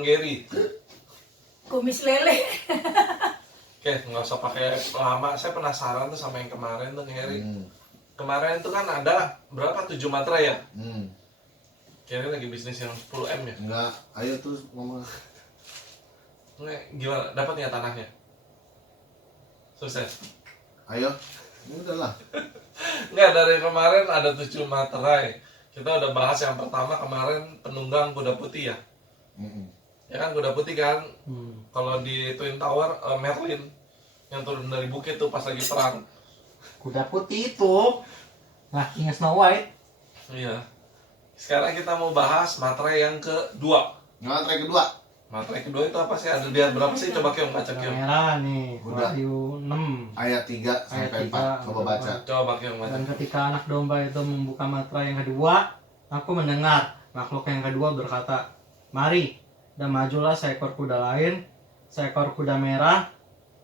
Bang Gary. Kumis lele. Oke, nggak usah pakai lama. Saya penasaran tuh sama yang kemarin tuh Gary. Kemarin itu kan ada berapa 7 materai ya? Gary lagi bisnis yang 10M ya? Enggak, ayo tuh ngomong. Nggak, gimana? Dapat nggak tanahnya? Sukses? Ayo, udahlah. Nggak, dari kemarin ada 7 materai. Kita udah bahas yang pertama kemarin penunggang kuda putih ya. Ya kan kuda putih kan. Kalau di Twin Tower Merlin yang turun dari bukit tuh pas lagi perang. Kuda putih itu lakinya Snow White. Iya. Sekarang kita mau bahas materai yang kedua. Materai kedua. Materai kedua itu apa sih? Ada dia berapa sih? Coba Kyung baca Yang Kyung. merah nih, Udah. Wahyu 6. Ayat 3 sampai 4. Coba baca. Coba Kyung baca. Dan ketika anak domba itu membuka materai yang kedua, aku mendengar makhluk yang kedua berkata, "Mari, dan majulah seekor kuda lain, seekor kuda merah,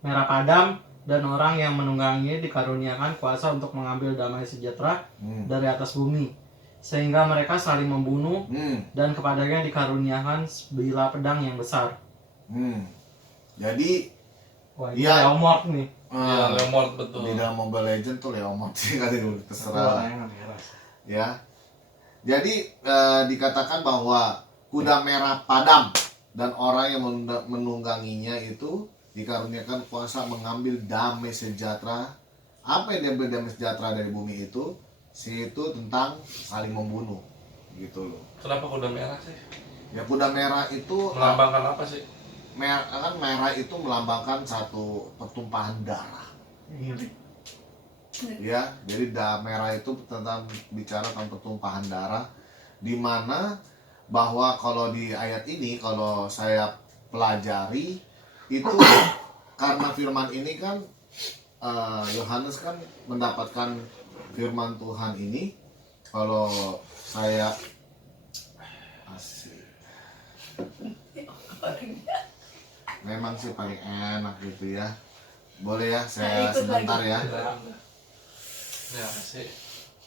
merah padam, dan orang yang menungganginya dikaruniakan kuasa untuk mengambil damai sejahtera dari atas bumi, sehingga mereka saling membunuh, dan kepadanya dikaruniakan sebilah pedang yang besar." Jadi, Wah, ini Iya. Leomord nih. Iya, Leomord betul. di dalam Mobile Legends tuh Leomord sih kan itu terserah. Warnanya merah. Ya. Jadi dikatakan bahwa kuda merah padam dan orang yang menungganginya itu dikaruniakan kuasa mengambil damai sejahtera. Apa yang diambil damai sejahtera dari bumi itu? Itu tentang saling membunuh, gitu loh. Kenapa kuda merah sih? Ya kuda merah itu Melambangkan apa sih? merah itu melambangkan satu pertumpahan darah. Ya, jadi merah itu tentang bicara tentang pertumpahan darah, di mana bahwa kalau di ayat ini kalau saya pelajari itu karena firman ini kan Yohanes kan mendapatkan firman Tuhan ini, kalau saya asik memang sih paling enak gitu ya. Boleh ya saya sebentar ya. Ya sih.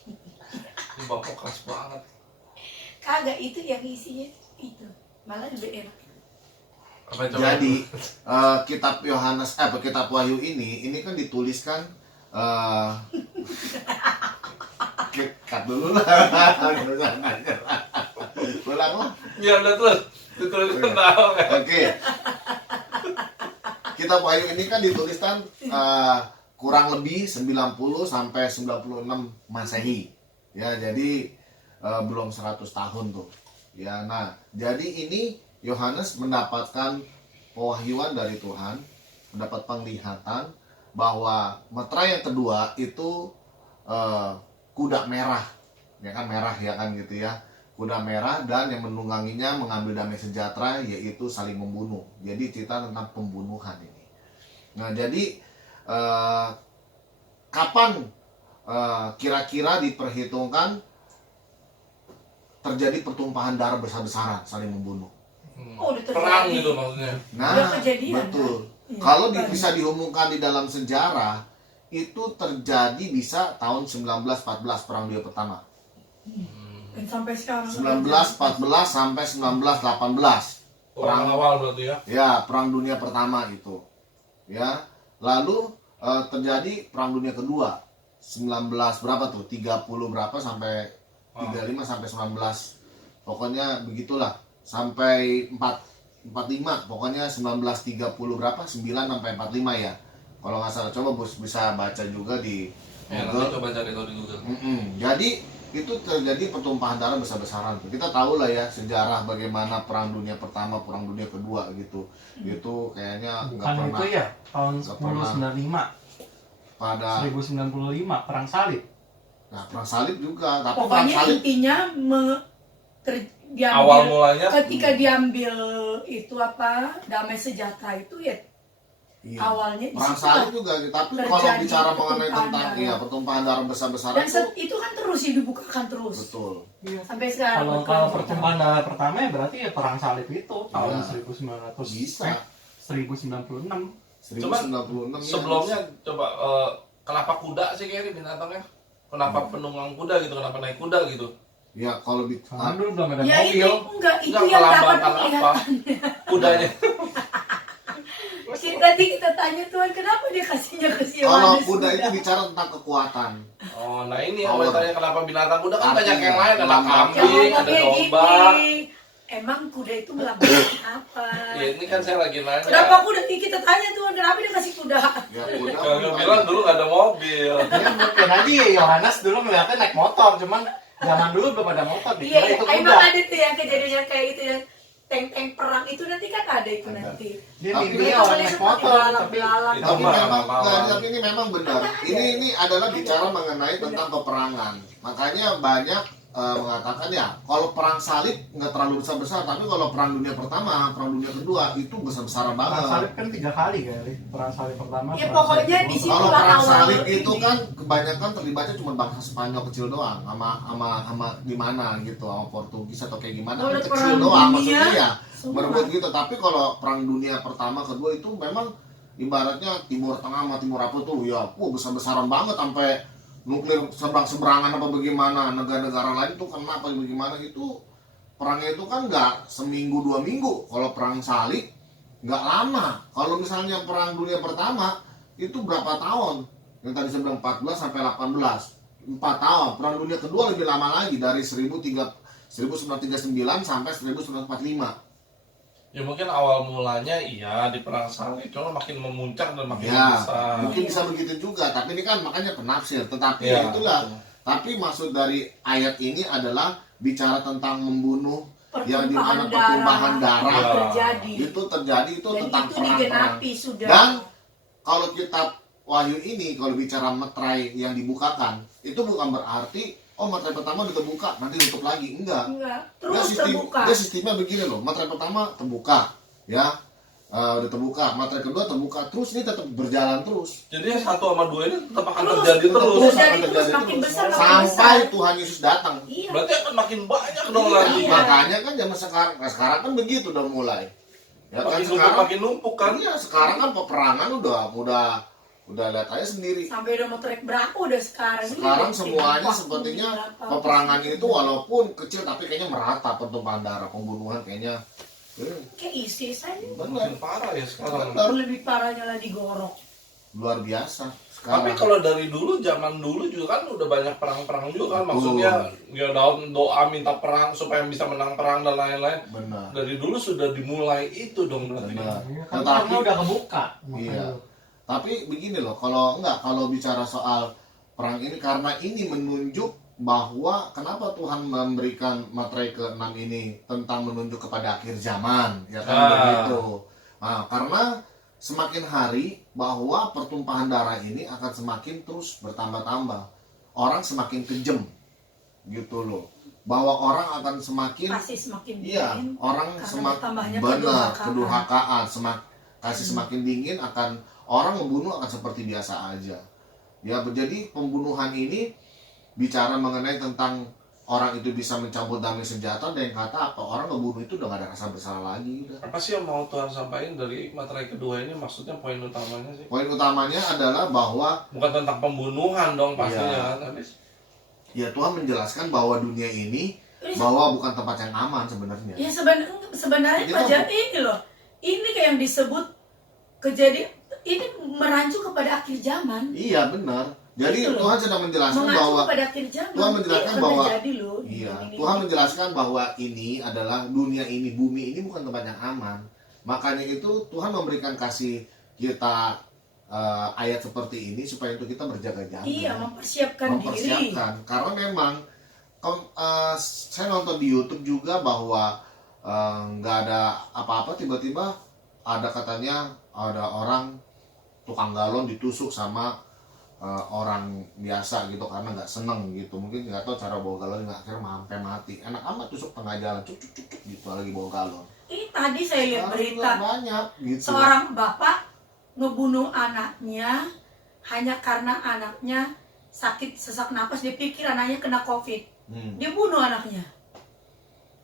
Ini bapak keras banget. Kagak, itu yang isinya itu. Malah lebih enak. Apa coba? Jadi kitab Yohanes kitab Wahyu ini kan dituliskan cut dulu lah. Ulang lah. Ya udah terus. Dituliskan tahu kan. Oke. Kitab Wahyu ini kan dituliskan kurang lebih 90 sampai 96 Masehi. Ya, jadi belum 100 tahun tuh. Ya, nah, jadi ini Yohanes mendapatkan pewahyuan dari Tuhan, mendapat penglihatan bahwa materai yang kedua itu kuda merah. Ya kan merah ya kan gitu ya. Kuda merah dan yang menungganginya mengambil damai sejahtera, yaitu saling membunuh. Jadi cerita tentang pembunuhan ini. Nah, jadi kapan kira-kira diperhitungkan terjadi pertumpahan darah besar-besaran saling membunuh? Oh, udah terjadi. Perang gitu maksudnya. Nah, Udah kejadian, betul. kan? Kalau Iya. bisa dihubungkan di dalam sejarah, itu terjadi bisa tahun 1914 Perang Dunia Pertama. Dan sampai sekarang 1914 sampai 1918. Perang awal berarti ya. Ya, Perang Dunia Pertama itu. Ya. Lalu terjadi Perang Dunia Kedua. 19 berapa tuh? 30 berapa sampai 35 sampai 19. Pokoknya begitulah. Sampai 45. Pokoknya 1930 berapa? 9 sampai 45 ya. Kalau nggak salah, coba Bos bisa baca juga di Ya, nanti Google. coba cari tahu di Google. Jadi itu terjadi pertumpahan darah besar-besaran. Kita tahu lah ya sejarah bagaimana Perang Dunia Pertama, Perang Dunia Kedua gitu. Itu kayaknya nggak Bukan pernah itu ya, tahun nggak pernah 1095, pada 1095 perang salib. nah perang salib juga. Tapi perang Pokoknya salib intinya diambil, Awal mulanya ketika diambil itu apa damai sejahtera itu ya iya. awalnya di Perang situ salib lah. juga. Tapi kalau terjadi bicara mengenai pertumpahan tentang darah. iya pertumpahan darah besar-besaran Dan itu itu kan terus ya dibukakan terus betul. sampai sekarang. Kalau pertemuan darah pertama ya berarti ya perang salib itu tahun Iya. 1900 Bisa. 1096. 1096 ya. sebelumnya coba kenapa kuda sih kayak binatangnya? Kenapa penunggang kuda gitu? Kenapa naik kuda gitu? Ya kalau Karena dulu belum ada Ya itu mobil. enggak itu Enggak yang dapat melambangkan apa? penglihatannya. kudanya. Nanti kita tanya Tuhan kenapa dia kasihnya ke si Kalau Yohanes kuda itu bicara tentang kekuatan. Oh, nah ini yang Power. bertanya kenapa binatang kuda kan Artinya, banyak yang lain, ada dalam Jangan kambing, ada kayak domba. gini. Emang kuda itu melambangkan apa? Ya ini kan saya lagi nanya. Kenapa kuda? Kita tanya Tuhan kenapa dia kasih kuda? Ya, kuda Kalau bilang dulu nggak ada mobil. Ya mungkin aja ya Yohanes dulu ngeliatnya naik motor, cuman zaman dulu belum ada motor, Iya, dikira itu emang kuda. ada tuh yang kejadian kayak itu yang tank-tank perang itu nanti kan ada itu nanti. Dia Tapi mimpinya Mereka orang boleh naik seperti motor, tapi belalang-belalang. Itu Tapi mah memang, mawar. tapi ini memang benar. Ini adalah bicara mengenai tentang peperangan. Makanya banyak mengatakan ya, kalau perang salib nggak terlalu besar-besar, tapi kalau perang dunia pertama, perang dunia kedua itu besar-besaran perang banget. salib kan 3 kali kali. Perang salib pertama. Ya, perang pokoknya salib di kedua. situ Kalau lah perang awal salib ini. itu kan kebanyakan terlibatnya cuma bangsa Spanyol kecil doang, sama gimana gitu, sama Portugis atau kayak gimana Kalau kan kecil perang doang dunia, maksudnya ya semua. berebut gitu. Tapi kalau perang dunia pertama kedua itu memang ibaratnya Timur Tengah sama Timur apa tuh ya, besar-besaran banget sampai nuklir seberang-seberangan apa bagaimana, negara-negara lain tuh kena apa bagaimana itu. Perangnya itu kan nggak seminggu 2 minggu. Kalau perang salib nggak lama. Kalau misalnya perang dunia pertama itu berapa tahun? Yang tadi saya bilang 14 sampai 18, 4 tahun. Perang dunia kedua lebih lama lagi, dari 1939 sampai 1945. Ya mungkin awal mulanya iya di perang salib, cuma makin memuncak dan makin Ya, besar. mungkin bisa begitu juga. Tapi ini kan makanya penafsir. Tetapi Ya, itulah. Tapi maksud dari ayat ini adalah bicara tentang membunuh, yang dimana pertumpahan darah Ya. terjadi. itu terjadi, itu Dan tentang itu perang-perang. digenapi sudah. Dan kalau kitab Wahyu ini, kalau bicara meterai yang dibukakan, itu bukan berarti meterai pertama udah terbuka, nanti tutup lagi. Enggak. Enggak, Dia terus terbuka. Dia sistemnya begini loh, meterai pertama terbuka, ya, udah terbuka, meterai kedua terbuka, terus ini tetap berjalan terus. Jadi yang 1 sama 2 ini tetap akan Terus, terjadi terus. Terus Terjadi akan terus, terjadi makin terus. besar, makin Sampai besar. Tuhan Yesus datang. Iya. Berarti akan makin banyak dong Iya. lagi. Makanya kan zaman sekarang, nah sekarang kan begitu udah mulai. Ya kan Makin numpuk, sekarang, makin numpuk kan. iya sekarang kan peperangan udah lihat aja sendiri. Sampai udah mau trek berapa udah sekarang. Ini Sekarang udah semuanya 40 sepertinya berapa. peperangannya itu walaupun kecil tapi kayaknya merata, pertumpahan darah, pembunuhan kayaknya. Kayak ISIS aja. Benar, Makin parah ya sekarang. benar, Lebih parahnya lagi gorok. luar biasa. Tapi Sekarang kalau dari dulu, zaman dulu juga kan udah banyak perang-perang juga kan. Maksudnya ya dalam doa minta perang supaya bisa menang perang dan lain-lain. benar, Dari dulu sudah dimulai itu dong berarti. benar. Iya, kan Tetapi karena udah kebuka. Iya. makanya. Tapi begini loh, kalau bicara soal perang ini, karena ini menunjuk bahwa kenapa Tuhan memberikan materai ke-6 ini tentang menunjuk kepada akhir zaman, ya kan begitu. Nah, karena semakin hari bahwa pertumpahan darah ini akan semakin terus bertambah-tambah. Orang semakin kejam, gitu loh. Bahwa orang akan semakin Pasti semakin iya, dingin. orang karena semakin bertambahnya benar kedurhakaan. kedurhakaan, kasih semakin dingin akan orang membunuh akan seperti biasa aja. Ya, jadi pembunuhan ini bicara mengenai tentang orang itu bisa mencabut damai sejahtera, dan yang kata apa, orang ngebunuh itu udah gak ada rasa bersalah lagi. Udah. Apa sih yang mau Tuhan sampaikan dari materai kedua ini? Maksudnya poin utamanya sih? Poin utamanya adalah bahwa Bukan tentang pembunuhan dong pastinya Iya. kan. Habis ya Tuhan menjelaskan bahwa dunia ini bahwa bukan tempat yang aman sebenarnya. Ya sebenarnya Jadi pelajaran ini loh. Ini kayak yang disebut kejadian ini merancu kepada akhir zaman. Iya benar. Jadi Itu loh. Tuhan sedang menjelaskan Mengacu bahwa kepada akhir zaman. Tuhan menjelaskan Ini akan bahwa terjadi loh. iya, Ini. Tuhan menjelaskan bahwa ini adalah dunia ini, bumi ini bukan tempat yang aman. Makanya itu Tuhan memberikan kasih kita ayat seperti ini supaya itu kita berjaga-jaga. Iya, mempersiapkan diri. Mempersiapkan. Karena memang saya nonton di YouTube juga bahwa nggak ada apa-apa, tiba-tiba ada katanya ada orang tukang galon ditusuk sama orang biasa gitu karena nggak seneng gitu, mungkin nggak tahu cara bawa galon, nggak akhirnya sampai mati. Enak amat tusuk tengah jalan, cuk cuk cuk cuk, gitu lagi bawa galon. Ini tadi saya lihat berita Banyak gitu. seorang bapak ngebunuh anaknya hanya karena anaknya sakit sesak napas, dia pikir anaknya kena COVID. Dia bunuh anaknya.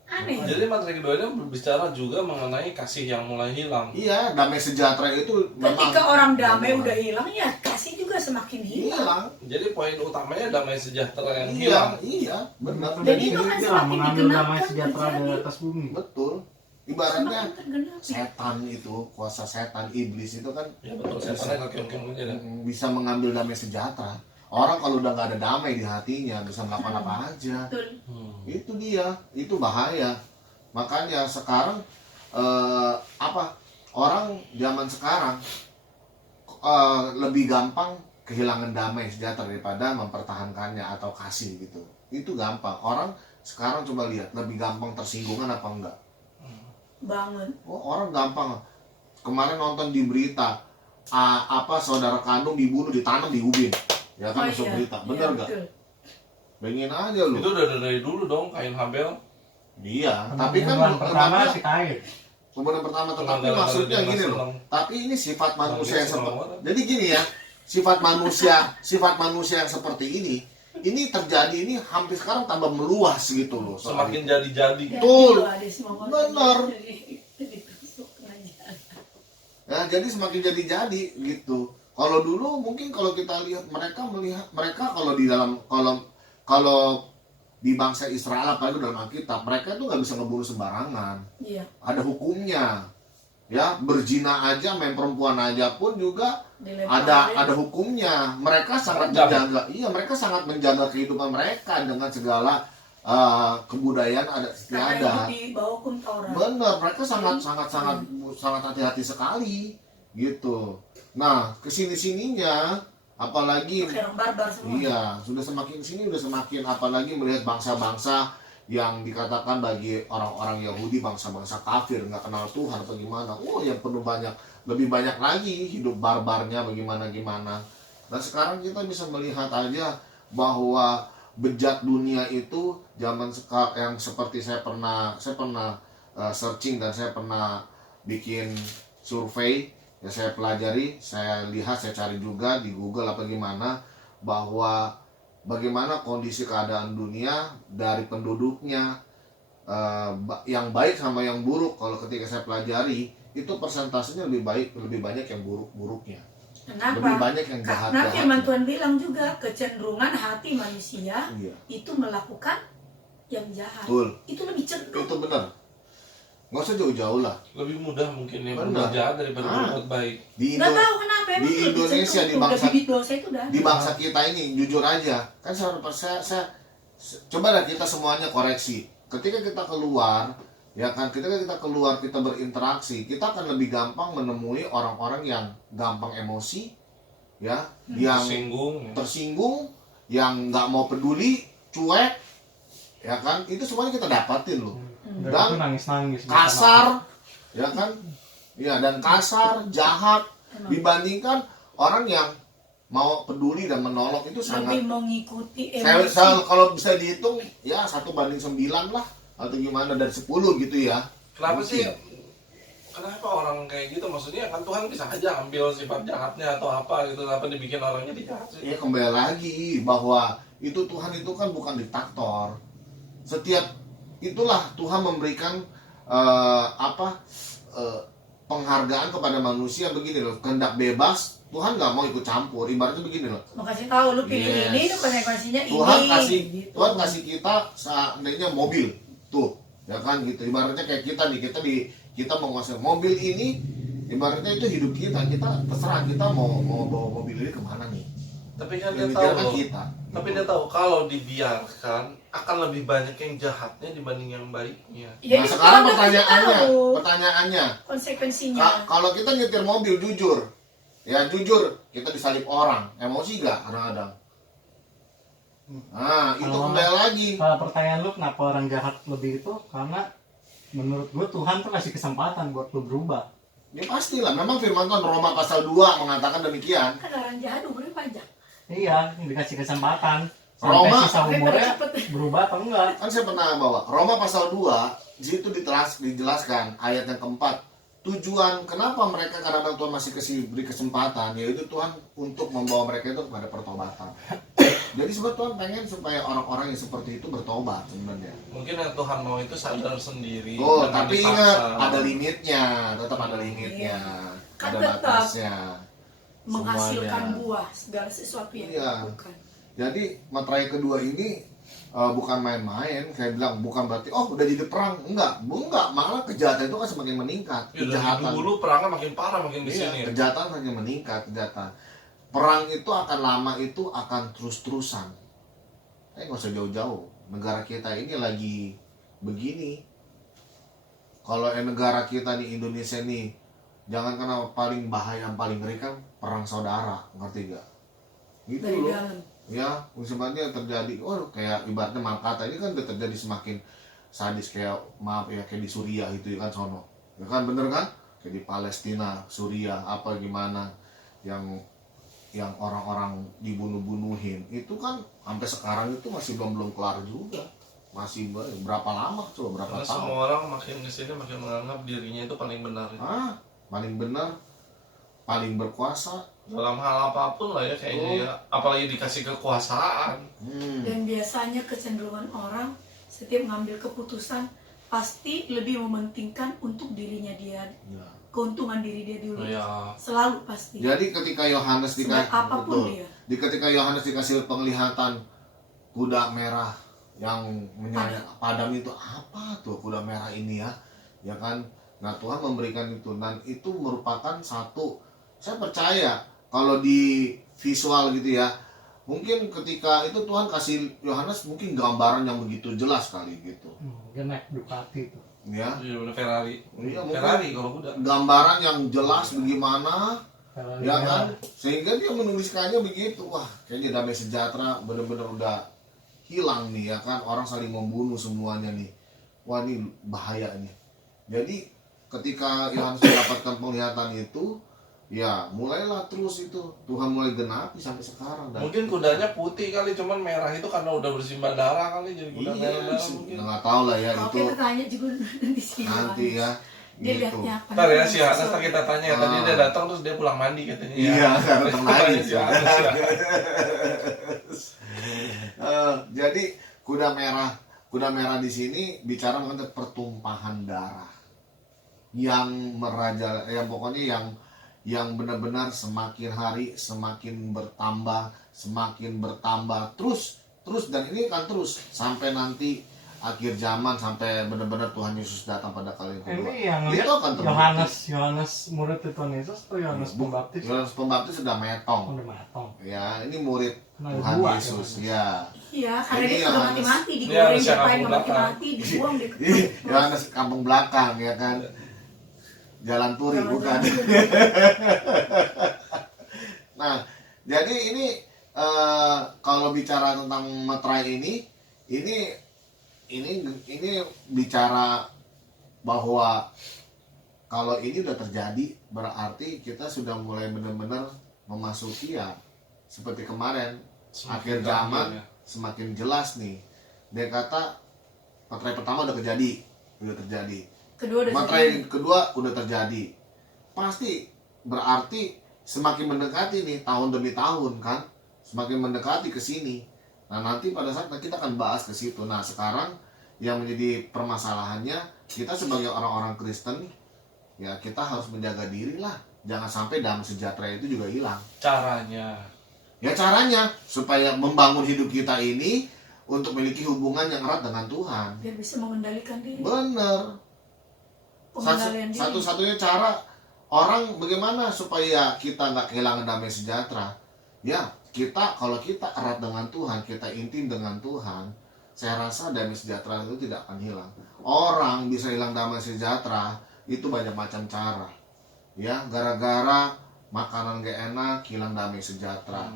Aneh. jadi materi kedua ini berbicara juga mengenai kasih yang mulai hilang. Iya, damai sejahtera itu Ketika orang damai memang udah hilang, ya kasih juga semakin hilang. hilang. Jadi poin utamanya damai sejahtera yang Iya, hilang. iya, benar. Dan Jadi itu kan Dia semakin mengambil digenapkan damai sejahtera terjadi. dari atas bumi. betul. Ibaratnya Semakin tergenapi. setan itu, kuasa setan, iblis itu kan Ya betul, setannya kaki-kaki aja dah. bisa mengambil damai sejahtera. Orang kalau udah nggak ada damai di hatinya bisa melakukan apa aja. Betul. Itu dia, itu bahaya. Makanya sekarang orang zaman sekarang lebih gampang kehilangan damai sejahtera daripada mempertahankannya atau kasih gitu. Itu gampang. Orang sekarang coba lihat lebih gampang tersinggungan apa enggak? Banget. Oh, orang gampang. Kemarin nonton di berita saudara kandung dibunuh ditanam di ubin. Ya kan masuk berita. Bener nggak? Betul. Pengen aja lu. Itu udah dari dulu dong, Kain Habel. Iya, tapi kan Pembunuhan pertama kenapa- si Kain. Pembunuhan pertama tetapi Gara-gara maksudnya dia gini nggak loh. senang. Tapi ini sifat manusia yang senang seperti. banget. Jadi gini ya, sifat manusia yang seperti ini terjadi ini hampir sekarang tambah meluas gitu loh. soal Semakin itu. jadi-jadi. Betul. Benar. Benar. Ditusuk kerajaan. Ya, jadi semakin jadi gitu. Kalau dulu mungkin kalau kita lihat mereka kalau di dalam kalau di bangsa Israel apalagi dalam Alkitab mereka itu nggak bisa ngebunuh sembarangan. Iya. Ada hukumnya. Ya, berzina aja, main perempuan aja pun juga ada hukumnya. Mereka sangat menjaga. Iya, mereka sangat menjaga kehidupan mereka dengan segala kebudayaan adat Karena istiadat. itu di bawah hukum Taurat. Benar, mereka sangat hati-hati sekali gitu. Nah, kesini-sininya apalagi Kayak orang barbar semua. iya, sudah semakin sini udah semakin apalagi melihat bangsa-bangsa yang dikatakan bagi orang-orang Yahudi bangsa-bangsa kafir nggak kenal Tuhan atau gimana. Oh, yang penuh lebih banyak lagi hidup barbarnya bagaimana. Dan sekarang kita bisa melihat aja bahwa bejat dunia itu zaman sekarang yang seperti saya pernah searching dan saya pernah bikin survei ya, saya pelajari, saya lihat, saya cari juga di Google apa gimana bahwa bagaimana kondisi keadaan dunia dari penduduknya yang baik sama yang buruk. Kalau ketika saya pelajari itu persentasenya lebih banyak yang buruknya. Kenapa? Lebih banyak yang jahat. Karena firman Tuhan bilang juga kecenderungan hati manusia Iya. itu melakukan yang jahat. Betul. Itu lebih cenderung. Itu benar. Nggak usah jauh-jauh lah. Lebih mudah mungkin yang Benar. berbuat jahat daripada berbuat baik. Nggak tahu kenapa emang di lebih Indonesia, cenderung di tuh, udah bangsa- bibit dosa itu udah. di bangsa kita ini jujur aja kan saya coba lah kita semuanya koreksi ketika kita keluar ya kan ketika kita keluar kita berinteraksi kita akan lebih gampang menemui orang-orang yang gampang emosi ya yang tersinggung yang nggak mau peduli cuek ya kan itu semuanya kita dapatin loh dan nangis-nangis kasar ya kan ya dan kasar jahat dibandingkan orang yang mau peduli dan menolong itu sangat lebih mengikuti saya emosi. kalau bisa dihitung ya 1:9 lah atau gimana dari 10 gitu ya. Kenapa Mungkin. sih? Kenapa orang kayak gitu? Maksudnya kan Tuhan bisa aja ambil sifat jahatnya atau apa gitu, apa dibikin orangnya jahat sih? Ya kembali lagi bahwa itu Tuhan itu kan bukan diktator. Setiap itulah Tuhan memberikan penghargaan kepada manusia begini loh, kehendak bebas. Tuhan nggak mau ikut campur. Ibaratnya begini loh. Mau kasih tahu lu pilih Yes. ini, itu konsekuensinya ini. gitu. Tuhan kasih kita seandainya mobil tuh, ya kan gitu. Ibaratnya kayak kita menguasai mobil ini, ibaratnya itu hidup kita terserah kita mau bawa mobil ini kemana nih. Tapi kan dia Yang tahu mikirkan loh. kita. Tapi dia tahu kalau dibiarkan akan lebih banyak yang jahatnya dibanding yang baiknya. Jadi Nah sekarang Tuhan udah kasih tahu pertanyaannya, konsekuensinya. kalau kita nyetir mobil jujur kita disalip orang, emosi gak kadang-kadang? Nah itu Kalau- kembali lagi. Kalau pertanyaan lu kenapa orang jahat lebih itu, karena menurut gue Tuhan tuh kasih kesempatan buat lu berubah. Ya pastilah, memang firman Tuhan Roma pasal 2 mengatakan demikian. Kan orang jahat umurnya panjang. Iya, dikasih kesempatan Roma- sampai sisa umurnya Cepet. berubah atau enggak. Kan saya pernah bawa Roma pasal 2 di situ dijelaskan ayat yang keempat. Tujuan kenapa mereka kadang-kadang Tuhan masih beri kesempatan, yaitu Tuhan untuk membawa mereka itu kepada pertobatan. Jadi sebetulnya Tuhan pengen supaya orang-orang yang seperti itu bertobat sebenarnya. Mungkin yang Tuhan mau itu sadar sendiri. Oh, jangan tapi dipaksa. ingat ada limitnya, tetap ada limitnya, Kan ada tetap batasnya. Menghasilkan Semuanya. buah segala sesuatu yang Iya. dilakukan. Jadi materai kedua ini bukan main-main. Saya bilang bukan berarti udah jadi perang, enggak, malah kejahatan itu kan semakin meningkat. Ya, dari Kejahatan dulu perangnya makin parah makin di iya, sini. Ya. kejahatan makin meningkat, kejahatan. Perang itu akan lama, itu akan terus-terusan. Nggak usah jauh-jauh. Negara kita ini lagi begini. Kalau negara kita nih, Indonesia nih, jangan kenapa paling bahaya, yang paling ngeri kan perang saudara, ngerti gak? Gitu Dari loh. dalam. Ya, sebenarnya terjadi, kayak ibaratnya maaf kata ini kan udah terjadi semakin sadis, kayak maaf ya, kayak di Suriah itu ya kan sono. Ya kan bener kan? Kayak di Palestina, Suriah, apa gimana yang orang-orang dibunuh-bunuhin itu kan sampai sekarang itu masih belum kelar juga. Masih berapa lama coba, berapa Karena tahun? semua orang makin kesini makin menganggap dirinya itu paling benar. Paling benar, paling berkuasa. Dalam hal apapun lah ya kayaknya ya. Apalagi dikasih kekuasaan. Dan biasanya kecenderungan orang setiap ngambil keputusan pasti lebih mementingkan untuk dirinya dia, Ya. keuntungan diri dia dulu. Ya. Selalu pasti. Jadi ketika Yohanes Sebaik apapun dia. ketika Yohanes dikasih penglihatan kuda merah yang padam itu, apa tuh kuda merah ini ya kan? Nah, Tuhan memberikan itu, dan itu merupakan satu, saya percaya kalau di visual gitu ya, mungkin ketika itu Tuhan kasih Yohanes mungkin gambaran yang begitu jelas kali gitu. Dia naik Ducati tuh. Ya. Iya bener Ferrari. Iya, mungkin Ferrari kalau kuda. gambaran yang jelas bagaimana, Ferrari ya merah. kan? Sehingga dia menuliskannya begitu. Wah, kayaknya damai sejahtera benar-benar udah hilang nih ya kan, orang saling membunuh semuanya nih. Wah, ini bahaya nih. Jadi ketika Yohanes mendapatkan penglihatan itu, ya mulailah terus itu Tuhan mulai genapi sampai sekarang. Dan Mungkin kudanya putih kali, cuman merah itu karena udah bersimbah darah kali jadi kuda merah darah mungkin. nggak tahu lah ya Kalau itu kita tanya juga di sini. nanti ya. Dia Gitu. lihatnya apa? Ntar ya si Hanas ntar kita tanya, tadi dia datang terus dia pulang mandi katanya. Iya, karena datang lagi. Si Hanas, ya. Jadi kuda merah di sini bicara mengenai pertumpahan darah yang yang pokoknya yang benar-benar semakin hari semakin bertambah terus dan ini kan terus sampai nanti akhir zaman, sampai benar-benar Tuhan Yesus datang pada kali yang kedua. Ini yang Itu lihat akan terbukti. Yohanes murid Tuhan Yesus atau Yohanes Pembaptis? Yohanes Pembaptis sudah metong. Udah matang. Ya, ini murid Nah, Tuhan dua, Yesus. Yohanes. Ya. Iya, karena Ini dia yang sudah harus- mati-mati, Ini digoreng, harus yang diapain, kampung nggak mati-mati, dibuang, Yohanes kampung belakang ya kan. Jalan Turi bukan. Nah, jadi ini kalau bicara tentang materai ini bicara bahwa kalau ini udah terjadi berarti kita sudah mulai benar-benar memasuki ya seperti kemarin akhir zaman ya. semakin jelas nih. Dia kata materai pertama udah terjadi. Kedua udah Materai kedua udah terjadi. Pasti berarti semakin mendekati nih tahun demi tahun kan, semakin mendekati ke sini. Nah, nanti pada saat kita akan bahas ke situ. Nah, sekarang yang menjadi permasalahannya kita sebagai orang-orang Kristen ya kita harus menjaga diri lah. Jangan sampai damai sejahtera itu juga hilang. Caranya. Ya caranya supaya membangun hidup kita ini untuk memiliki hubungan yang erat dengan Tuhan. biar bisa mengendalikan diri. Bener. Pengendalian diri. Satu-satunya cara orang bagaimana supaya kita nggak kehilangan damai sejahtera. Ya kalau kita erat dengan Tuhan, kita intim dengan Tuhan, saya rasa damai sejahtera itu tidak akan hilang. Orang bisa hilang damai sejahtera itu banyak macam cara. Ya, gara-gara makanan gak enak hilang damai sejahtera.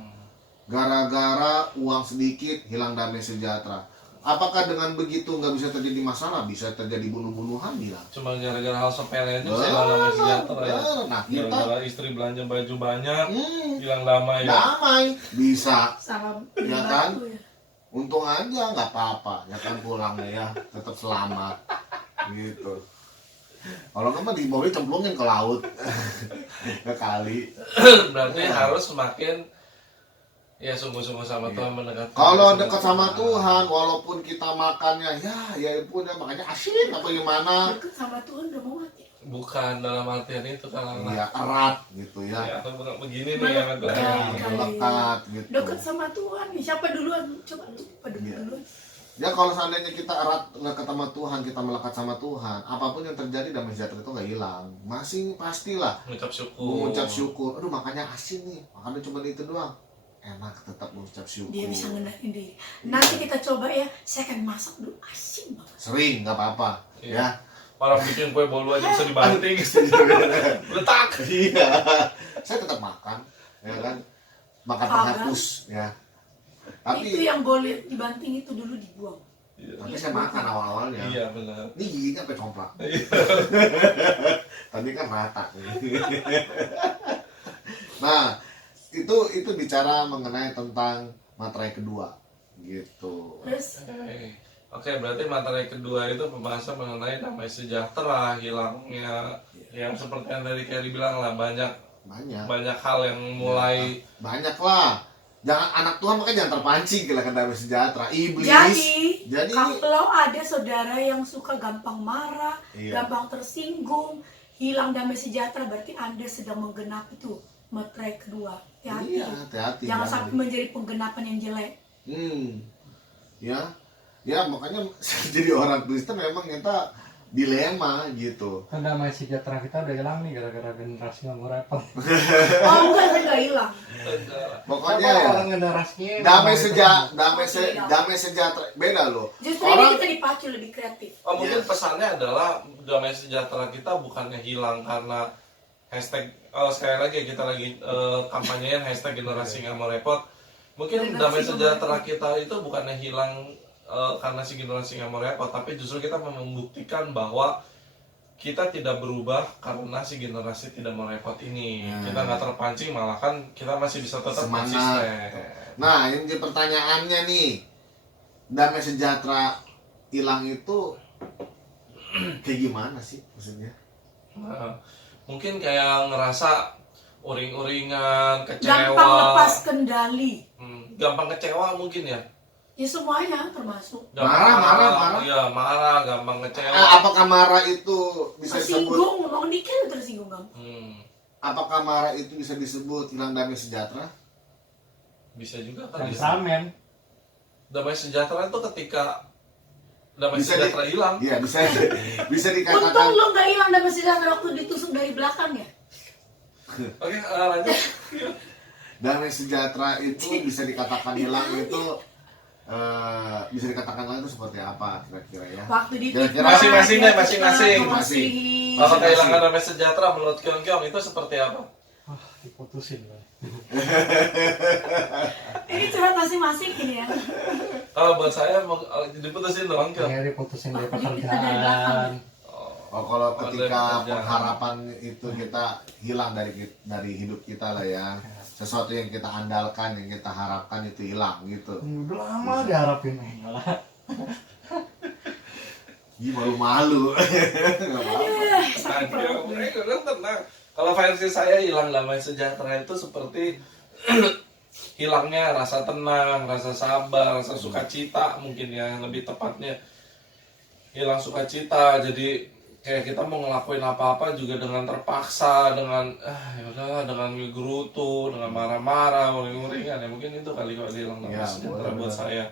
Gara-gara uang sedikit hilang damai sejahtera. Apakah dengan begitu nggak bisa terjadi masalah? Bisa terjadi bunuh-bunuhan dia. Cuma gara-gara hal sepele aja saya hilang damai sejahtera ya. Nah, kita Gara-gara istri belanja baju banyak, hilang damai ya. damai bisa. Sama Ya batu kan? ya. Untung aja nggak apa-apa, ya kan pulangnya ya tetap selamat gitu. Kalau nggak mah di mobil cemplungin ke laut, ke kali. Berarti harus semakin ya sungguh-sungguh sama Tuhan mendekat. Kalau dekat sama Tuhan, walaupun kita makannya ya pun ya makannya asin apa gimana, Dekat sama Tuhan udah mau mati. Bukan dalam artian itu kalau ya erat gitu ya, ya, atau begini nih yang agak Melekat. melekat gitu. Dekat sama Tuhan nih. Siapa duluan? Coba Iya. duluan. Ya kalau seandainya kita erat melekat sama Tuhan, kita melekat sama Tuhan, apapun yang terjadi damai sejahtera itu nggak hilang, masih pastilah mengucap syukur. mengucap syukur. Aduh makannya asin nih, makannya cuma itu doang, enak tetap mengucap syukur. Dia bisa ngendaliin diri. Nanti kita coba ya. Saya akan masak dulu, asin banget. Sering nggak apa-apa Iya. ya. Orang bikin kue bolu aja bisa dibanting. Letak. Iya, saya tetap makan, ya kan, makan Kagak. penghapus ya. Itu Tapi yang boleh dibanting itu dulu dibuang. tapi saya makan awal-awalnya. Iya benar. Ini giginya sampai complak. Tadi kan rata. Nah, itu bicara mengenai tentang materai kedua, gitu. Terus Oke, berarti materi kedua itu pembahasan mengenai damai sejahtera, hilangnya yang seperti yang tadi Kelly bilang lah, banyak Banyak hal yang mulai lah. Jangan anak Tuhan makanya jangan terpancing ke damai sejahtera. Iblis. jadi kalau ada saudara yang suka gampang marah, Iya. gampang tersinggung, hilang damai sejahtera, berarti Anda sedang menggenapi tuh materai kedua. Hati-hati. Iya, hati-hati. Jangan sampai menjadi penggenapan yang jelek. Ya makanya jadi orang Kristen memang kita dilema gitu. Kan damai sejahtera kita udah hilang nih gara-gara generasi yang repot. Oh enggak, saya nggak hilang. Pokoknya Siapa ya orang generasinya damai sejahtera beda loh. Justru Orang ini kita dipacu lebih kreatif. mungkin Yes. pesannya adalah damai sejahtera kita bukannya hilang karena hashtag sekali lagi kita lagi kampanyein hashtag generasi nggak mau repot. Mungkin Generasi damai nggak mau sejahtera repot. kita itu bukannya hilang karena si generasi nggak mau repot, tapi justru kita membuktikan bahwa kita tidak berubah karena si generasi tidak mau repot ini. Kita nggak terpancing, malah kan kita masih bisa tetap Semangat. konsisten. Nah, yang jadi pertanyaannya nih, damai sejahtera hilang itu kayak gimana sih maksudnya? Nah, mungkin kayak ngerasa uring-uringan, kecewa, Gampang lepas kendali. gampang kecewa mungkin ya. Ya semuanya termasuk. Gampang Marah. Iya, marah, gampang kecewa. Apakah marah itu bisa disebut? Tersinggung, ngomong dikit udah tersinggung kamu. Apakah marah itu bisa disebut hilang damai sejahtera? Bisa juga kan. Temperamen. Damai sejahtera itu ketika damai Bisa sejahtera hilang. Iya, bisa Untung dikatakan. lo nggak hilang damai sejahtera waktu ditusuk dari belakang ya. Oke, lanjut. Damai sejahtera itu bisa dikatakan hilang itu bisa dikatakan hilang itu seperti apa kira-kira ya? Waktu di Kira-kira masing-masing deh, masing-masing. Masing. Kalau kehilangan damai sejahtera menurut Kyong itu seperti apa? Diputusin lah. Ini curhat masing-masing ini ya. Kalau buat saya diputusin doang Kyong. Kayak diputusin dari Waktu kita dari belakang. pekerjaan. Oh, kalau ketika Dari pengharapan itu kita hilang dari hidup kita lah ya, sesuatu yang kita andalkan, yang kita harapkan itu hilang gitu. Udah lama diharapin lah. Ih, malu-malu. Nggak apa-apa. Sakit perut gue. Kan tenang. Kalau versi saya hilang damai sejahtera itu seperti hilangnya rasa tenang, rasa sabar, rasa sukacita mungkin ya lebih tepatnya. Hilang sukacita, jadi kayak kita mau ngelakuin apa-apa juga dengan terpaksa, dengan yaudahlah, dengan ngegerutu, dengan marah-marah, uring-uringan ya mungkin itu kali kalau hilang damai Ya, sejahtera buat saya.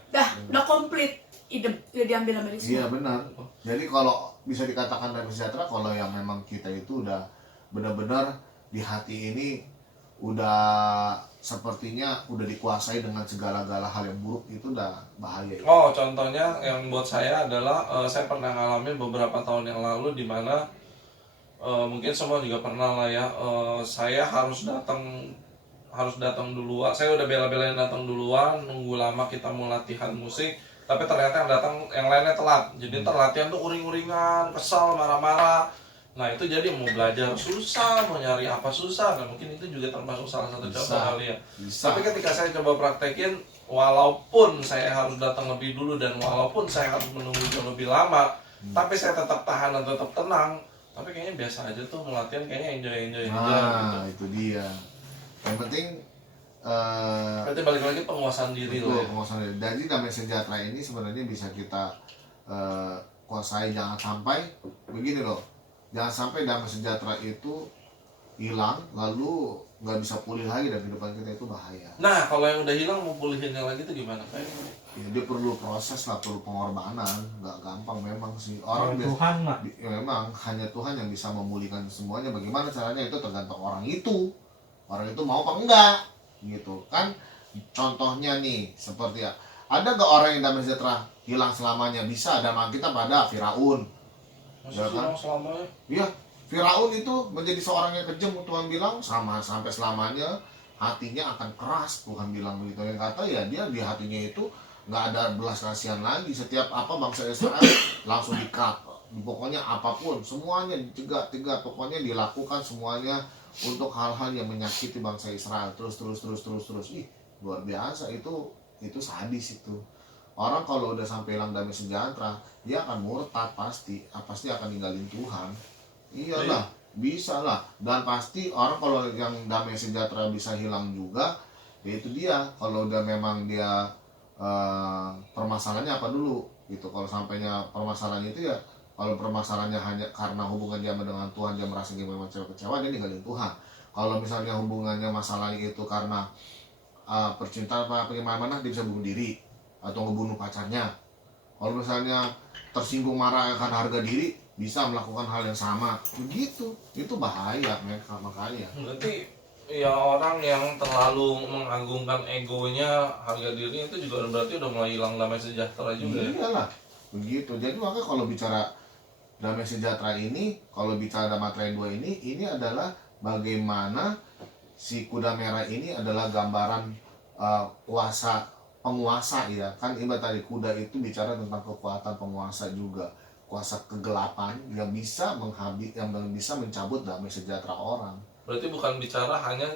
Udah komplit idem, udah diambil sama dia semua. Iya benar. Jadi kalau bisa dikatakan damai sejahtera kalau yang memang kita itu udah benar-benar di hati ini udah sepertinya udah dikuasai dengan segala-gala hal yang buruk, itu udah bahaya. Oh, contohnya yang buat saya adalah saya pernah ngalamin beberapa tahun yang lalu di mana mungkin semua juga pernah lah ya, saya harus datang duluan. Saya udah bela-belain datang duluan, nunggu lama kita mau latihan musik, tapi ternyata yang lainnya telat. Jadi ntar latihan tuh uring-uringan, kesal, marah-marah. Nah itu jadi mau belajar susah, mau nyari apa susah. Nah mungkin itu juga termasuk salah satu contoh kali ya. Bisa. Tapi ketika saya coba praktekin, walaupun saya harus datang lebih dulu dan walaupun saya harus menunggu jauh lebih lama, tapi saya tetap tahan dan tetap tenang. Tapi kayaknya biasa aja tuh latihan, kayaknya enjoy gitu. Itu dia. Yang penting Berarti balik lagi penguasaan diri betul, lah ya. penguasaan diri. Jadi damai sejahtera ini sebenarnya bisa kita kuasai, jangan sampai begini loh. jangan sampai damai sejahtera itu hilang lalu nggak bisa pulih lagi dari kehidupan kita, itu bahaya. Nah, kalau yang udah hilang mau pulihinnya lagi itu gimana? Ya, dia perlu proses lah, perlu pengorbanan, nggak gampang memang sih. Orang Tuhan lah. ya, memang hanya Tuhan yang bisa memulihkan semuanya. Bagaimana caranya itu tergantung orang itu mau apa enggak gitu kan. Contohnya nih seperti ya, ada gak orang yang damai sejahtera hilang selamanya? Bisa. Ada kita pada Firaun. Masih hilang selamanya? Iya, Firaun itu menjadi seorang yang kejam. Tuhan bilang sampai selamanya hatinya akan keras. Tuhan bilang begitu. Yang kata ya dia di hatinya itu nggak ada belas kasihan lagi. Setiap apa bangsa Israel langsung di-cut. Pokoknya apapun semuanya dicegat, pokoknya dilakukan semuanya untuk hal-hal yang menyakiti bangsa Israel. Terus. Ih, luar biasa. Itu sadis itu. Orang kalau udah sampai hilang damai sejahtera, dia akan murtad pasti akan ninggalin Tuhan. Iyalah, bisa lah. Dan pasti orang kalau yang damai sejahtera bisa hilang juga, ya itu dia. Kalau udah memang dia permasalahannya apa dulu gitu. Kalau sampainya permasalahan itu ya, kalau permasalahannya hanya karena hubungan dia dengan Tuhan, dia merasa dia memang kecewa, dia ninggalin Tuhan. Kalau misalnya hubungannya masalahnya itu karena percintaan apa bagaimana, dia bisa bunuh diri atau ngebunuh pacarnya. Kalau misalnya tersinggung marah akan harga diri, bisa melakukan hal yang sama begitu. Itu bahaya mereka. Makanya berarti ya orang yang terlalu mengagungkan egonya, harga dirinya itu juga berarti udah mulai hilang damai sejahtera juga. Iyalah begitu. Jadi makanya kalau bicara damai sejahtera ini, kalau bicara damai dua ini adalah bagaimana si kuda merah ini adalah gambaran penguasa ya kan. Ibarat tadi kuda itu bicara tentang kekuatan penguasa juga, kuasa kegelapan yang bisa mencabut damai sejahtera orang. Berarti bukan bicara hanya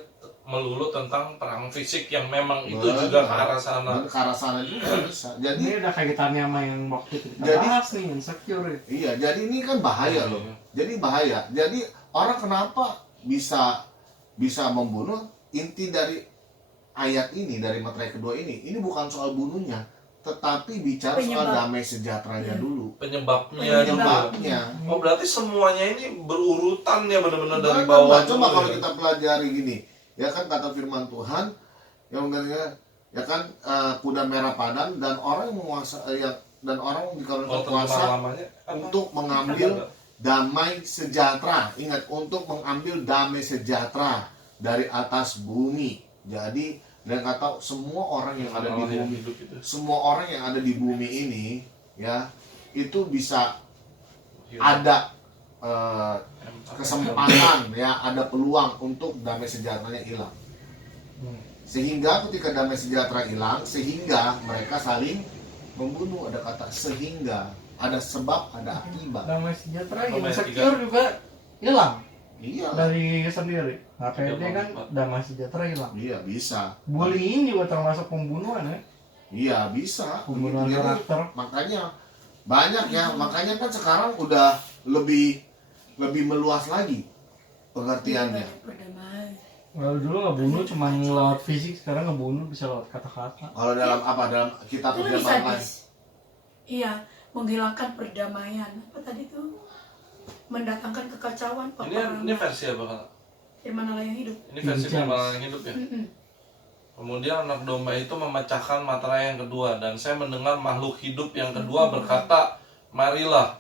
melulu tentang perang fisik yang memang itu juga ke arah sana. Ke arah sana juga bisa. Jadi Ini udah kaitannya sama yang waktu itu kita Jadi- bahas nih, insecure. iya, jadi ini kan bahaya loh. Jadi bahaya. Jadi orang kenapa bisa membunuh? Inti dari ayat ini, dari materai kedua ini bukan soal bunuhnya, tetapi bicara soal damai sejahteranya dulu. Penyebabnya. Oh, berarti semuanya ini berurutan ya, benar-benar dari bawah. Coba kalau kita pelajari gini, ya kan kata firman Tuhan yang benar ya kan, kuda merah padan dan orang yang menguasai dan orang yang dikaruniai kuasa untuk mengambil damai sejahtera. Ingat, untuk mengambil damai sejahtera dari atas bumi. Jadi dan kata semua orang yang ada di bumi, semua orang yang ada di bumi ini ya itu bisa ada kesempatan ya, ada peluang untuk damai sejahteranya hilang. Sehingga ketika damai sejahtera hilang, sehingga mereka saling membunuh. Ada kata sehingga, ada sebab, ada akibat. Damai sejahtera, insecure juga hilang. Iya. Dari sendiri. HPD kan damai sejahtera hilang. Iya bisa. Bullying juga termasuk pembunuhan ya. Iya bisa. Pembunuhan Jadi, karakter. makanya banyak ya, makanya kan sekarang udah lebih meluas lagi pengertiannya. Berdamai. Kalau dulu ngebunuh cuma lewat fisik, sekarang ngebunuh bisa lewat kata-kata. Kalau dalam kitab Itu lebih perjanjian lain. sadis. Iya, menghilangkan perdamaian. Apa tadi tuh? Mendatangkan kekacauan, peperangan. Ini versi apa, Kak? Firman Allah yang hidup. Ini versi James. firman yang hidup ya. Kemudian anak domba itu memecahkan materai yang kedua, dan saya mendengar makhluk hidup yang kedua berkata, marilah.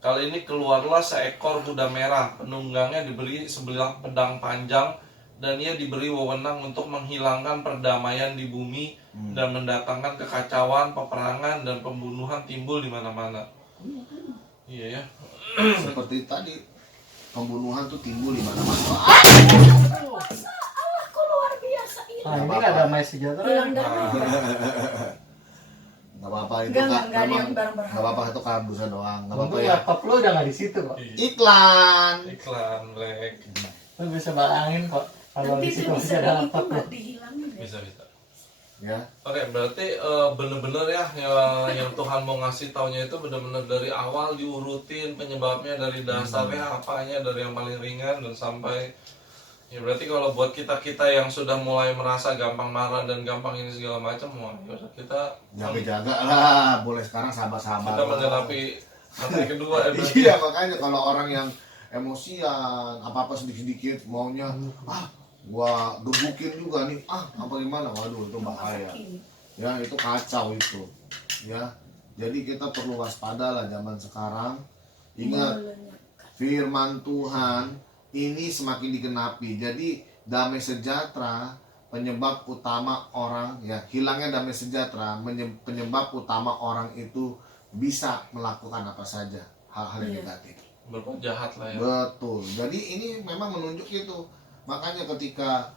Kali ini keluarlah seekor kuda merah, penunggangnya diberi sebilah pedang panjang, dan ia diberi wewenang untuk menghilangkan perdamaian di bumi dan mendatangkan kekacauan, peperangan, dan pembunuhan timbul di mana-mana. Iya ya. Seperti tadi, pembunuhan tuh timbul di mana-mana. Allah, kok luar biasa ini. Nah, ini nggak damai sejahtera. Hilang damai. Nggak apa-apa itu Enggak, Kak, enggak ada memang yang bareng-bareng. nggak apa-apa itu keharusan doang. Nggak apa-apa Untung ya. laptop lu udah nggak di situ kok. Iklan. Iklan, Black. Lu bisa bayangin kok kalau Nanti di itu situ bisa masih ada itu laptop lu. nggak dihilangin deh. Bisa. Ya. Oke, berarti bener-bener ya yang Tuhan mau ngasih taunya itu bener-bener dari awal diurutin penyebabnya, dari dasarnya apanya, dari yang paling ringan dan sampai ya. Berarti kalau buat kita yang sudah mulai merasa gampang marah dan gampang ini segala macam, wah yaudah kita Jaga-jaga lah, boleh sekarang sabar-sabar. kita menghadapi materi kedua ya. Berarti. Iya, makanya kalau orang yang emosian, apa-apa sedikit-sedikit maunya gua gebukin juga nih, apa gimana, waduh itu bahaya ya, itu kacau itu ya. Jadi kita perlu waspada lah zaman sekarang. Ingat firman Tuhan ini semakin digenapi. Jadi damai sejahtera penyebab utama orang ya, hilangnya damai sejahtera penyebab utama orang itu bisa melakukan apa saja hal-hal yang negatif, berbuat jahat lah ya. betul. Jadi ini memang menunjuk itu. Makanya ketika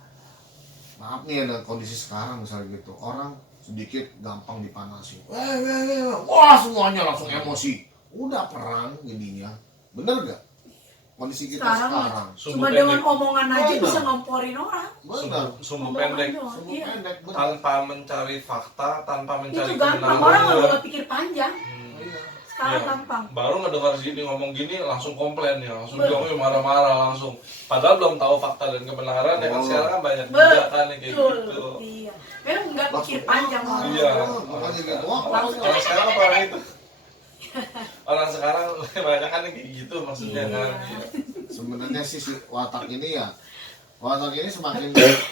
maaf nih ada kondisi sekarang misalnya gitu, orang sedikit gampang dipanasi, wah semuanya langsung emosi, udah perang jadinya. Bener gak kondisi kita sekarang? Cuma dengan omongan aja bisa ngomporin orang. Bener, Sumbu pendek, pendek, bener. tanpa mencari fakta, tanpa mencari Itu gampang, kebenaran. orang nggak bakal pikir panjang. Sekarang Iya. gampang. Baru ngedengar gini ngomong gini langsung komplain ya, langsung jauhin, marah-marah langsung. Padahal belum tahu fakta dan kebenaran ya kan. Sekarang kan banyak juga kan yang kayak gitu. Iya. Memang nggak pikir panjang orang. Iya. Makanya gitu. Orang sekarang apa orang itu? Orang sekarang banyak kan yang kayak gitu maksudnya kan. Sebenarnya sih watak ini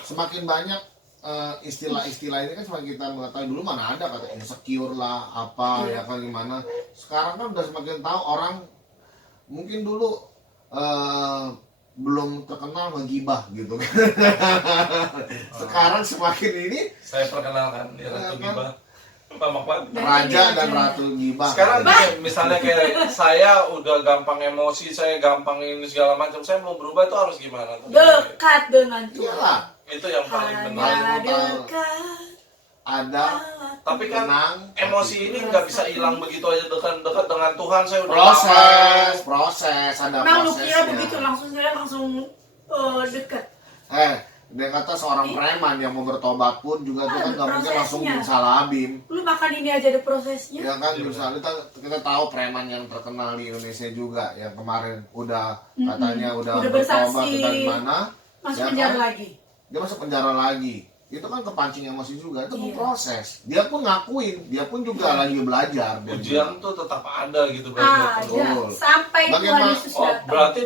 semakin banyak istilah-istilah ini kan semakin kita mengetahui. Dulu mana ada kata insecure lah apa ya kan gimana. Sekarang kan udah semakin tahu orang. Mungkin dulu belum terkenal menggibah gitu kan. Sekarang semakin ini Saya perkenalkan ya Ratu Gibah. Pak Makwan. raja dan ratu gibah. Sekarang gini, misalnya kayak saya udah gampang emosi, saya gampang ini segala macam, saya mau berubah itu harus gimana? Dekat dengan Tuhan. Iyalah, Itu yang paling benar. Hanya dekat. ada Tapi kan tenang, emosi ini nggak bisa hilang begitu aja dekat dengan Tuhan. Saya udah proses ada Nah, lu kira prosesnya. begitu langsung dekat. Dia kata seorang preman yang mau bertobat pun juga itu kan nggak mungkin langsung prosesnya. salabim. Lu makan ini aja ada prosesnya. Ya kan, misalnya kita tahu preman yang terkenal di Indonesia juga yang kemarin udah katanya udah bertobat bersaksi. dari mana, Masuk ya penjara kan? lagi. Dia masuk penjara lagi. Itu kan kepancing emosi juga, itu proses. Dia pun ngakuin, dia pun juga lagi belajar. Ujian tuh tetap ada gitu berarti. Betul. Sampai Tuhan Bagaimana- Yesus Oh, datang. berarti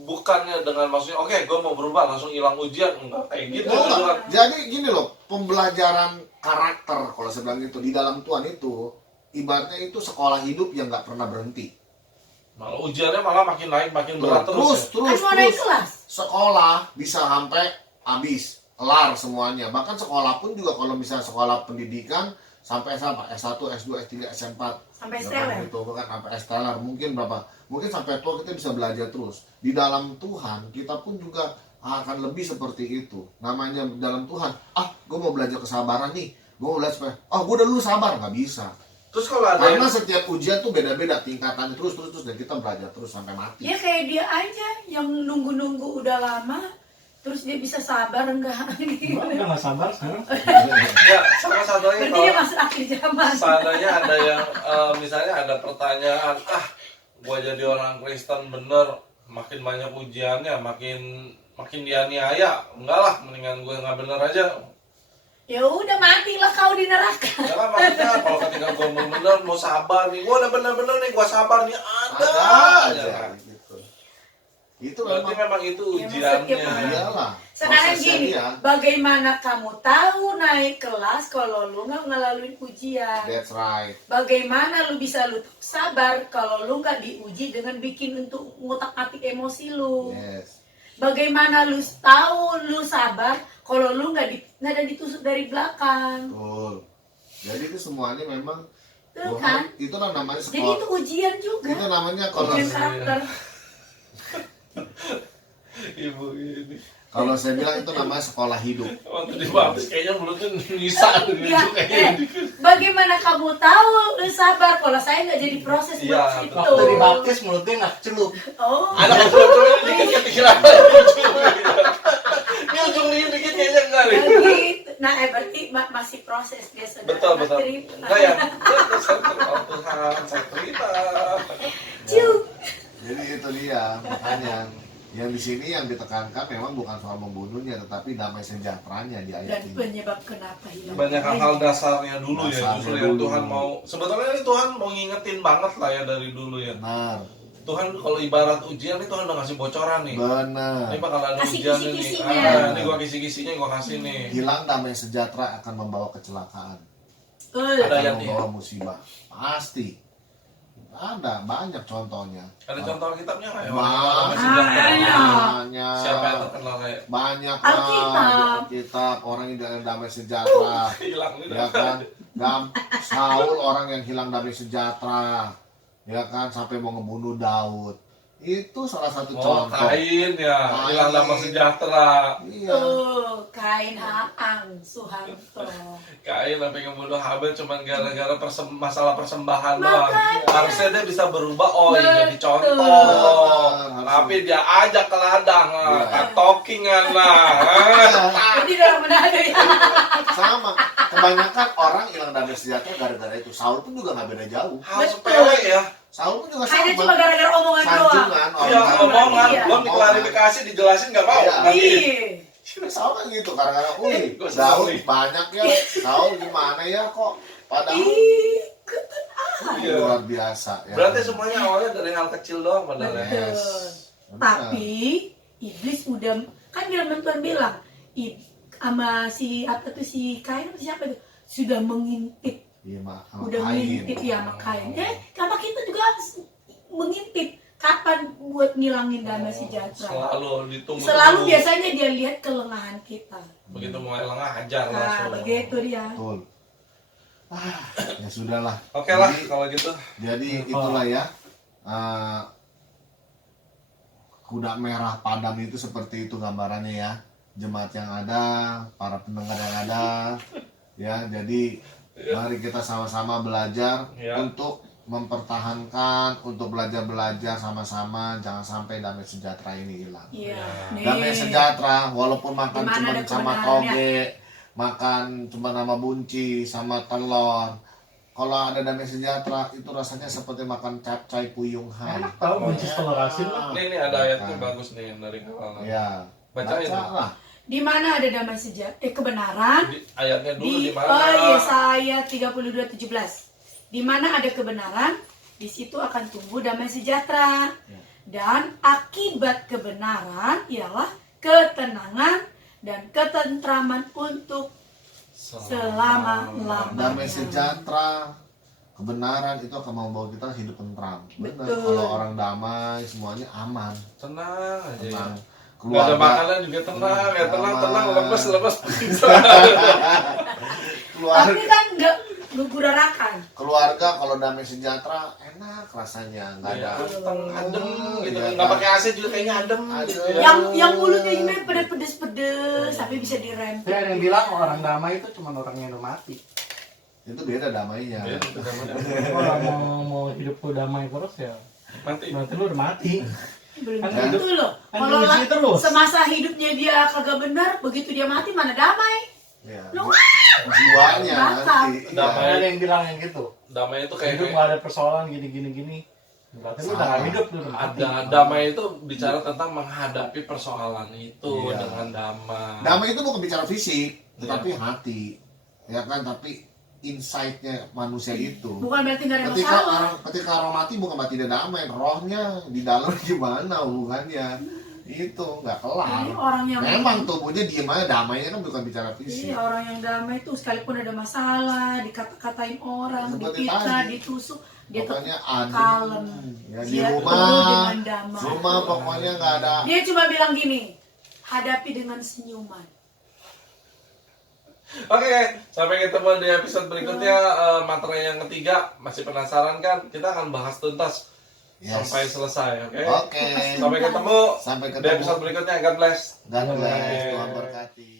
bukannya dengan maksudnya oke, gue mau berubah langsung hilang ujian, enggak kayak gitu. Oh, Tuhan. jadi gini loh, pembelajaran karakter kalau saya bilang gitu di dalam Tuhan itu ibaratnya itu sekolah hidup yang nggak pernah berhenti. Malah ujiannya malah makin naik, makin berat terus. Kan mau naik kelas. Sekolah bisa sampai habis, kelar semuanya. Bahkan sekolah pun juga kalau misalnya sekolah pendidikan sampai S1, S2, S3, S4 Sampai ya esteller. kan, itu kan sampai esteller mungkin berapa? Mungkin sampai tua kita bisa belajar terus. Di dalam Tuhan kita pun juga akan lebih seperti itu. Namanya dalam Tuhan, gue mau belajar kesabaran nih. Gue mau belajar supaya, gue udah dulu sabar, nggak bisa. Terus kalau ada Karena yang setiap ujian tuh beda-beda tingkatannya terus dan kita belajar terus sampai mati. Ya kayak dia aja yang nunggu-nunggu udah lama, terus dia bisa sabar enggak? Udah nggak sabar sekarang. ya sama satunya Berarti dia masuk akhir zaman. seandainya ada yang misalnya ada pertanyaan, gua jadi orang Kristen bener, makin banyak ujiannya, makin dianiaya, enggak lah, mendingan gue nggak bener aja. Ya udah matilah kau di neraka. Ya kan maksudnya kalau ketika gue mau bener, mau sabar nih, gue udah bener-bener nih, gue sabar nih, ada aja kan. gitu. Itu Berarti memang itu Ya, ujiannya. maksudnya iyalah. Sekarang prosesnya gini, dia. bagaimana kamu tahu naik kelas kalau lu nggak ngelaluin ujian? That's right. Bagaimana lu bisa lu sabar kalau lu nggak diuji dengan bikin untuk ngutak-atik emosi lu? Yes. Bagaimana lu tahu lu sabar kalau lu nggak ada ditusuk dari belakang? Betul. Jadi itu semuanya memang Tuh Tuhan, kan? itu lah namanya Jadi sekolah. itu ujian juga. Itu namanya kalau Ujian karakter. Ibu ini. kalau saya bilang itu namanya sekolah hidup. Waktu dibaptis kayaknya mulutnya nisa Ya, kayaknya. bagaimana kamu tahu lu sabar kalau saya nggak jadi proses Iya, buat situ? Waktu dibaptis mulutnya nggak celup. Oh. Ada ujung-ujungnya dikit kepikiran. Ini ujungnya dikit kayaknya enggak nih. Gitu. Nah, berarti masih proses dia saudara. Betul, betul. Terima. Enggak ya? Saya terima Tuhan, saya terima. Ciu. Jadi itu dia makanya yang di sini yang ditekankan memang bukan soal membunuhnya tetapi damai sejahteranya di ayat Dan ini. penyebab kenapa hilang. Banyak hal dasarnya dulu ya, Dasarnya justru yang dulu. Tuhan mau. Sebetulnya ini Tuhan mau ngingetin banget lah ya dari dulu ya. Benar. Tuhan kalau ibarat ujian nih Tuhan udah ngasih bocoran nih. Benar. Ini bakal ada Kasih ujian ini. kisi-kisinya. Ini gua kisi-kisinya gua kasih nih. Hilang damai sejahtera akan membawa kecelakaan. Betul. Ada Akan yang membawa musibah. Pasti. Ada banyak contohnya. Ada contoh kitabnya nggak ya? Banyak. Siapa yang terkenal kayak Banyak Alkitab. Alkitab, orang yang dengan damai sejahtera. hilang nih? Ya kan? Saul orang yang hilang damai sejahtera. Ya kan, sampai mau ngebunuh Daud. Itu salah satu Oh, contoh. Kain ya, hilang damai sejahtera. Iya. Kain Haang Soeharto. Kain sampai ngebunuh Habel cuman gara-gara masalah persembahan doang. Harusnya dia bisa berubah, oh ini jadi contoh. Betul. Tapi dia ajak ke ladang, Iya. talkingan lah. Jadi dalam Manado ya. Sama. Kebanyakan orang hilang damai sejahtera gara-gara itu. Saul pun juga nggak beda jauh. Hal sepele ya. Saul pun juga Hanya sama. cuma gara-gara omongan doang. Sanjungan, Iya, omongan, Iya. belum diklarifikasi, dijelasin nggak mau. Iya. Nanti. Iya. Saul kan gitu, kadang-kadang, wih, Gua Daud seneng nih. banyak ya, Saul gimana ya kok, padahal Ih, Iya. luar biasa ya. Berarti semuanya awalnya dari hal kecil doang padahal ya. Yes. Tapi iblis udah kan firman Tuhan bilang sama si apa tuh si Kain apa siapa itu sudah mengintip, Iya, udah mengintip ya sama Kain. Karena kita juga mengintip kapan buat ngilangin damai sejahtera. Selalu ditunggu. Selalu biasanya dia lihat kelengahan kita. Begitu mulai lengah hajar Nah, langsung. begitu dia. Betul. Ya sudahlah. Oke lah Jadi- kalau gitu. Jadi itulah ya, kuda merah padam itu seperti itu gambarannya ya. Jemaat yang ada, para pendengar yang ada, ya. Jadi mari kita sama-sama belajar Ya. untuk mempertahankan, untuk belajar sama-sama, jangan sampai damai sejahtera ini hilang. Iya. Damai sejahtera, walaupun makan Dimana cuma ada sama kebenarannya. toge, makan cuma sama bunci, sama telur. Kalau ada damai sejahtera, itu rasanya seperti makan capcay puyung hai. Enak tau buncis telur asin lah. Ini ada ayatnya bagus nih dari kalangan. Ya, Bacain. bacalah. Di mana ada damai sejahtera? Kebenaran. Ayatnya dulu di mana? Yesaya 32:17. Di mana ada kebenaran, di situ akan tumbuh damai sejahtera. Dan akibat kebenaran ialah ketenangan dan ketentraman untuk selama-lamanya. Damai sejahtera, kebenaran itu akan membawa kita hidup tentram. Benar. Betul. Kalau orang damai, semuanya aman. Tenang aja ya. Tenang. Gak ada Keluarga, makanan juga tenang ya, tenang, lemes. keluarga, Tapi kan nggak gurarakan. keluarga kalau damai sejahtera enak rasanya, nggak ada. Adem gitu, Iya, nggak kan? pakai AC juga kayaknya adem. Adem. Gitu ya. Yang mulutnya ini pedes-pedes, tapi bisa direm. Tapi ada yang bilang orang damai itu cuma orang yang udah mati. Itu beda damainya. Iya, itu namanya. Kalau mau hidupku damai terus ya Mati. berarti lu udah mati. Belum Kan tentu loh. kan Kalau kondisi terus. semasa hidupnya dia kagak benar, begitu dia mati mana damai? Ya. Lu Jiwanya bakal. nanti. Damai. Ya. Ada yang bilang yang gitu. Damai itu kayak Hidup nggak ada persoalan gini. Berarti lu udah nggak hidup, lu udah mati. ada damai itu bicara tentang menghadapi persoalan itu Iya. dengan damai. Damai itu bukan bicara fisik, tetapi hati. Ya kan, tapi insight-nya manusia itu. bukan berarti nggak ada Ketika masalah. ketika orang mati bukan berarti dia damai, rohnya di dalam gimana hubungannya. Itu nggak kelar. Ini orang yang Memang tubuhnya diem aja, damainya kan bukan bicara fisik. Iya, orang yang damai itu sekalipun ada masalah, dikata-katain orang, Seperti dipitnah, tadi. ditusuk, dia tetap Pokoknya adem. kalem. Ya, di Dia penuh rumah, dengan damai. rumah pokoknya nggak ada. Dia cuma bilang gini, hadapi dengan senyuman. Oke, sampai ketemu di episode berikutnya. Materi yang ketiga, masih penasaran kan? Kita akan bahas tuntas Yes. sampai selesai, oke? Oke. Sampai ketemu Sampai di ketemu. episode berikutnya. God bless. God bless. Bye. Tuhan berkati.